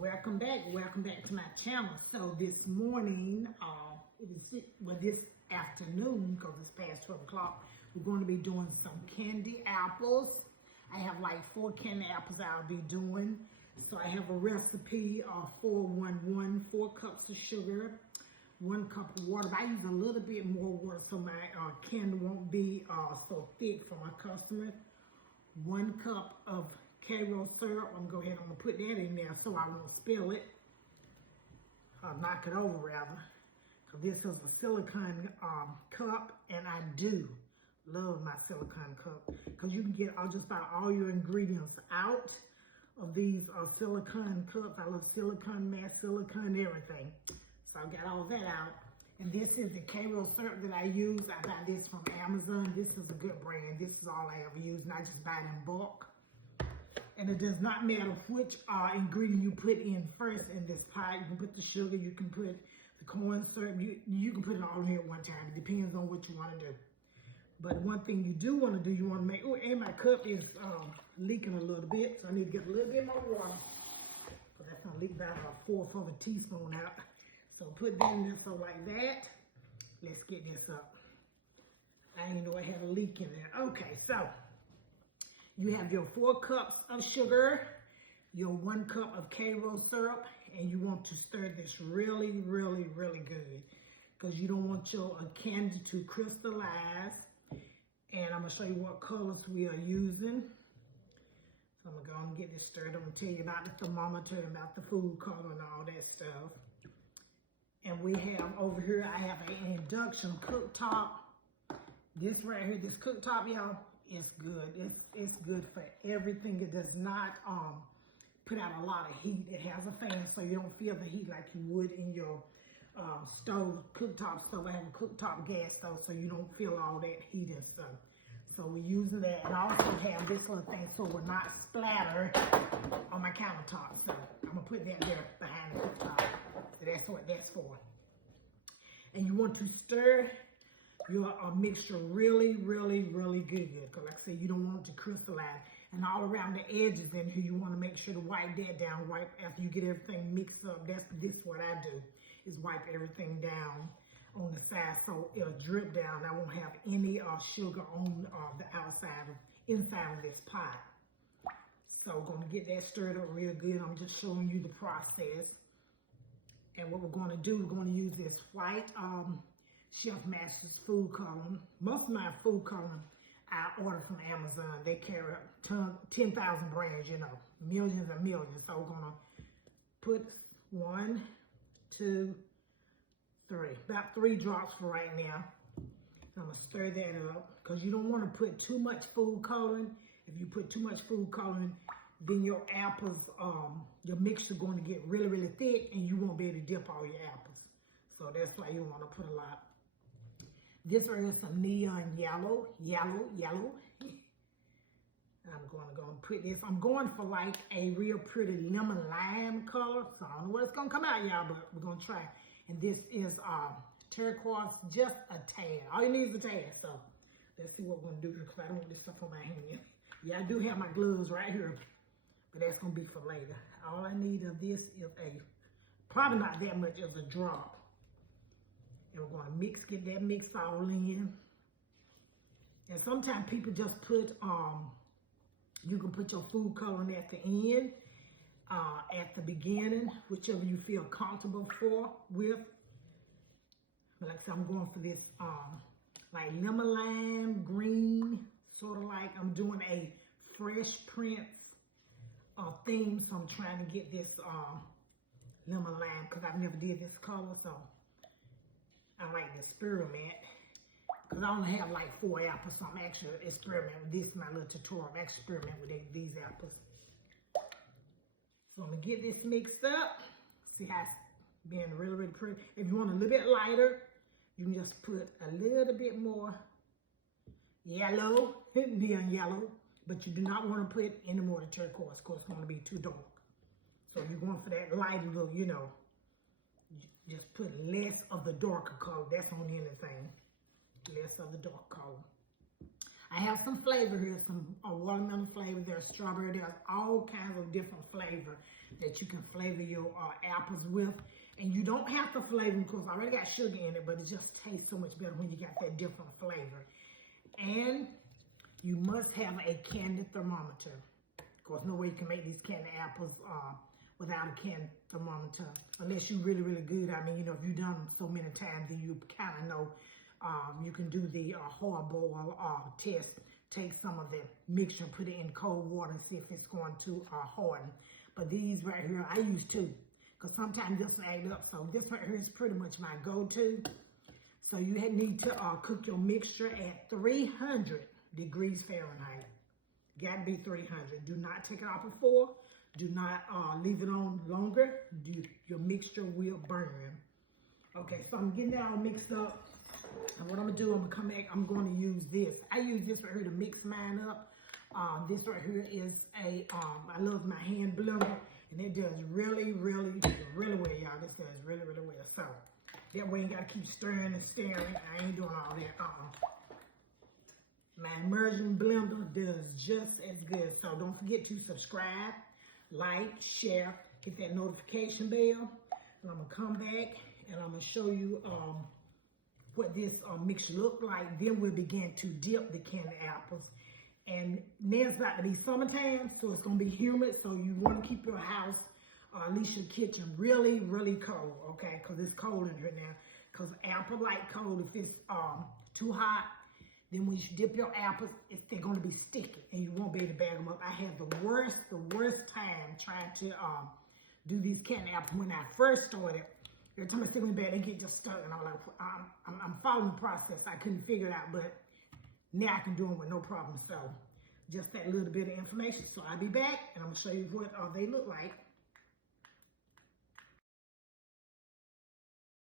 Welcome back to my channel. So this morning, this afternoon, because it's past 12 o'clock, we're going to be doing some candy apples. I have like 4 candy apples I'll be doing. So I have a recipe of 411, 4 cups of sugar, 1 cup of water. But I use a little bit more water so my candy won't be so thick for my customers. 1 cup of Karo syrup. I'm going to go ahead and put that in there so I won't spill it. Knock it over rather. Because this is a silicone cup, and I do love my silicone cup. Because you can get just about all your ingredients out of these silicone cups. I love silicone mask, silicone everything. So I got all that out. And this is the Karo syrup that I use. I buy this from Amazon. This is a good brand. This is all I ever use, and I just buy it in bulk. And it does not matter which ingredient you put in first in this pot. You can put the sugar, you can put the corn syrup, you can put it all in here at one time. It depends on what you want to do. But one thing you do want to do, you want to make, oh, and my cup is leaking a little bit, so I need to get a little bit more water. So that's going to leak about a 1/4 of a teaspoon out. So put that in there, so like that. Let's get this up. I didn't know I had a leak in there. Okay, so you have your 4 cups of sugar, your 1 cup of Karo syrup, and you want to stir this really, really, really good because you don't want your candy to crystallize. And I'm going to show you what colors we are using. So I'm going to go and get this stirred. I'm going to tell you about the thermometer and about the food color and all that stuff. And we have over here, I have an induction cooktop. This right here, this cooktop, y'all, it's good. It's good for everything. It does not put out a lot of heat. It has a fan, so you don't feel the heat like you would in your cooktop stove. I have a cooktop gas stove, so you don't feel all that heat and stuff. So we're using that, and I also have this little thing so it will not splatter on my countertop. So I'm gonna put that there behind the cooktop. So that's what that's for. And you want to stir your mixture really, really, really good. Because like I said, you don't want it to crystallize. And all around the edges in here, you want to make sure to wipe that down. Wipe after you get everything mixed up. This what I do, is wipe everything down on the side so it'll drip down. I won't have any sugar on the inside of this pot. So we're going to get that stirred up real good. I'm just showing you the process. And what we're going to do, we're going to use this white Chef Masters food coloring. Most of my food coloring I order from Amazon. They carry 10,000 brands, you know, millions and millions. So we're gonna put 1, 2, 3, about 3 drops for right now. I'm gonna stir that up because you don't want to put too much food coloring. If you put too much food coloring, then your apples, your mixture going to get really, really thick, and you won't be able to dip all your apples. So that's why you want to put a lot. This is some neon yellow. I'm going to go and put this. I'm going for like a real pretty lemon lime color. So I don't know what it's going to come out, y'all, but we're going to try. And this is turquoise, just a tad. All you need is a tad. So let's see what we're going to do here because I don't want this stuff on my hand. Yeah, I do have my gloves right here, but that's going to be for later. All I need of this is probably not that much, is a drop. And we're going to get that mix all in. And sometimes people just put, you can put your food coloring at the end, at the beginning, whichever you feel comfortable with. But like I said, I'm going for this like lemon lime green, sort of like I'm doing a Fresh Prince theme. So I'm trying to get this lemon lime because I've never did this color, so I like to experiment because I only have like 4 apples, so I'm actually experimenting with this. My little tutorial, I'm experimenting with these apples. So I'm gonna get this mixed up. See how it's being really, really pretty. If you want a little bit lighter, you can just put a little bit more yellow, neon yellow, but you do not want to put any more of the turquoise because it's going to be too dark. So if you're going for that lighter look, you know, just put less of the darker color. That's on anything. Less of the dark color. I have some flavor here, some watermelon flavor, there's strawberry, there's all kinds of different flavor that you can flavor your apples with. And you don't have to flavor them because I already got sugar in it, but it just tastes so much better when you got that different flavor. And you must have a candy thermometer. Of course, no way you can make these candy apples without a candy thermometer, unless you're really, really good. I mean, you know, if you've done them so many times, then you kind of know. You can do the hard boil test. Take some of the mixture and put it in cold water and see if it's going to harden. But these right here, I use two, because sometimes this will add up. So this right here is pretty much my go-to. So you need to cook your mixture at 300 degrees Fahrenheit. Got to be 300. Do not take it off before. Do not leave it on longer. Your mixture will burn. Okay, so I'm getting that all mixed up. And what I'm going to do, I'm going to come back. I'm going to use this. I use this right here to mix mine up. This right here is I love my hand blender. And it does really, really, really well, y'all. This does really, really well. So that way you got to keep stirring and stirring. I ain't doing all that. My immersion blender does just as good. So don't forget to subscribe, like, share, hit that notification bell. And I'm going to come back and I'm going to show you what this mix look like. Then we'll begin to dip the candy apples. And now it's about to be summertime, so it's going to be humid. So you want to keep your house, or at least your kitchen, really, really cold, okay? Because it's cold in here now. Because apple like cold. If it's too hot, then when you dip your apples, they're going to be sticky, and you won't be able to bag them up. I had the worst time trying to do these candy apples when I first started. Every time I stick them in bed, they get just stuck, and I'm like, I'm following the process. I couldn't figure it out, but now I can do them with no problem. So just that little bit of information. So I'll be back, and I'm going to show you what they look like.